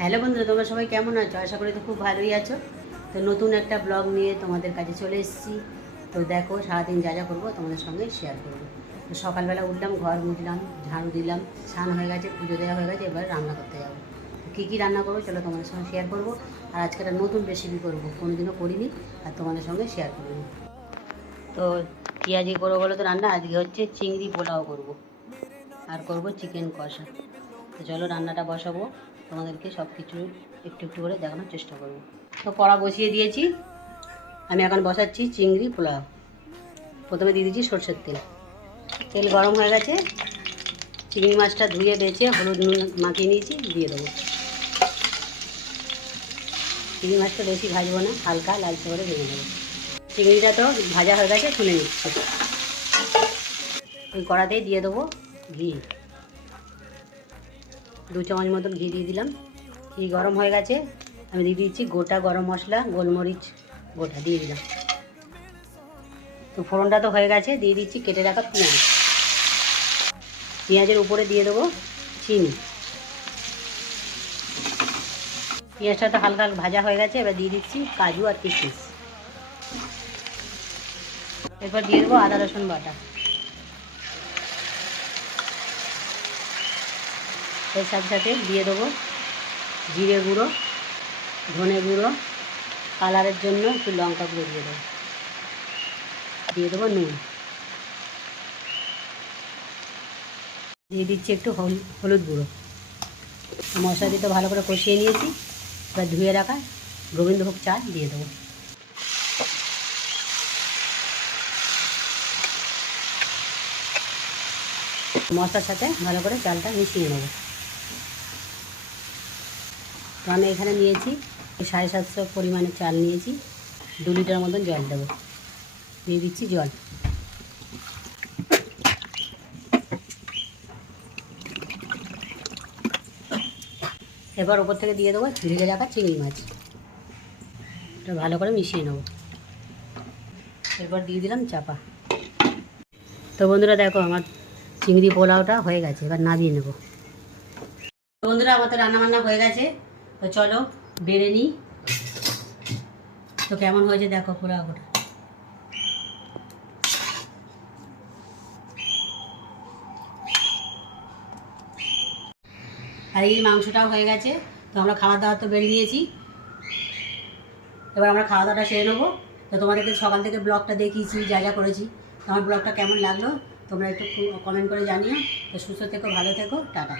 Hello বন্ধুরা, তোমরা সবাই কেমন আছো? আশা করি তো খুব ভালোই আছো। তো নতুন একটা ব্লগ নিয়ে তোমাদের কাছে চলে এসেছি। তো দেখো, সারাদিন যা যা করবো তোমাদের সঙ্গে শেয়ার করবো। তো সকালবেলা উঠলাম, ঘর মুছলাম, ঝাড়ু দিলাম, স্নান হয়ে গেছে, পুজো দেওয়া হয়ে গেছে, এবার রান্না করতে যাবো। তো কী কী রান্না করবো চলো তোমাদের সঙ্গে শেয়ার করবো। আর আজকে একটা নতুন রেসিপি করবো, কোনোদিনও করিনি, আর তোমাদের সঙ্গে শেয়ার করবো। তো কী আজকে করবো বলো তো রান্না? আজকে হচ্ছে চিংড়ি পোলাও করবো, আর করবো চিকেন কষা। তো চলো রান্নাটা বসাবো, তোমাদেরকে সব কিছু একটু একটু করে দেখানোর চেষ্টা করব। তো কড়া বসিয়ে দিয়েছি, আমি এখন বসাচ্ছি চিংড়ি পোলাও। প্রথমে দিয়ে দিচ্ছি সরষের তেল। তেল গরম হয়ে গেছে, চিংড়ি মাছটা ধুয়ে বেছে হলুদ নুন মাখিয়ে নিয়েছি, দিয়ে দেবো। চিংড়ি মাছটা বেশি ভাজবো না, হালকা লালচে করে ভেজে দেবো। চিংড়িটা তো ভাজা হয়ে গেছে, তুলে নিচ্ছে। ওই কড়াতেই দিয়ে দেবো ঘি, 2 চামচ মতন ঘি দিয়ে দিলাম। ঘি গরম হয়ে গেছে, আমি দিয়ে দিচ্ছি গোটা গরম মশলা, গোলমরিচ গোটা দিয়ে দিলাম। তো ফোড়নটা তো হয়ে গেছে, দিয়ে দিচ্ছি কেটে রাখা পেঁয়াজ। পেঁয়াজের উপরে দিয়ে দেবো চিনি। পেঁয়াজটা তো হালকা ভাজা হয়ে গেছে, এবার দিয়ে দিচ্ছি কাজু আর কিশমিশ। এরপর দিয়ে দেবো আদা রসুন বাটা। এর সাথে সাথে দিয়ে দেবো জিরে গুঁড়ো, ধনে গুঁড়ো, কালারের জন্য একটু লঙ্কা গুঁড়ো দিয়ে দেবো। দিয়ে দেবো নুন, দিয়ে দিচ্ছি একটু হলুদ গুঁড়ো। মশলা দিয়ে তো ভালো করে কষিয়ে নিয়েছি, এবার ধুয়ে রাখা গোবিন্দভোগ চাল দিয়ে দেবো। মশলার সাথে ভালো করে চালটা মিশিয়ে নেব। তো আমি এখানে নিয়েছি 750 পরিমাণে চাল নিয়েছি, 2 লিটার মতন জল দেবো। দিয়ে দিচ্ছি জল। এবার ওপর থেকে দিয়ে দেবো ভেজে রাখা চিংড়ি মাছ। এটা ভালো করে মিশিয়ে নেব। এরপর দিয়ে দিলাম চাপা। তো বন্ধুরা দেখো, আমার চিংড়ি পোলাওটা হয়ে গেছে, এবার নামিয়ে নেব। তো বন্ধুরা, আমার তো রান্নাবান্না হয়ে গেছে, তো চলো বেড়ে নিই। তো কেমন হয়েছে দেখো পোলাওটা। আর এই মাংসটাও হয়ে গেছে। তো আমরা খাওয়া দাওয়া তো বেড়ে নিয়েছি, এবার আমরা খাওয়া দাওয়াটা সেরে নেবো। তো তোমাদেরকে সকাল থেকে ব্লগটা দেখিয়েছি, যা যা করেছি। তো আমার ব্লগটা কেমন লাগলো তোমরা একটু কমেন্ট করে জানিও। তো সুস্থ থেকো, ভালো থেকো, টাটা।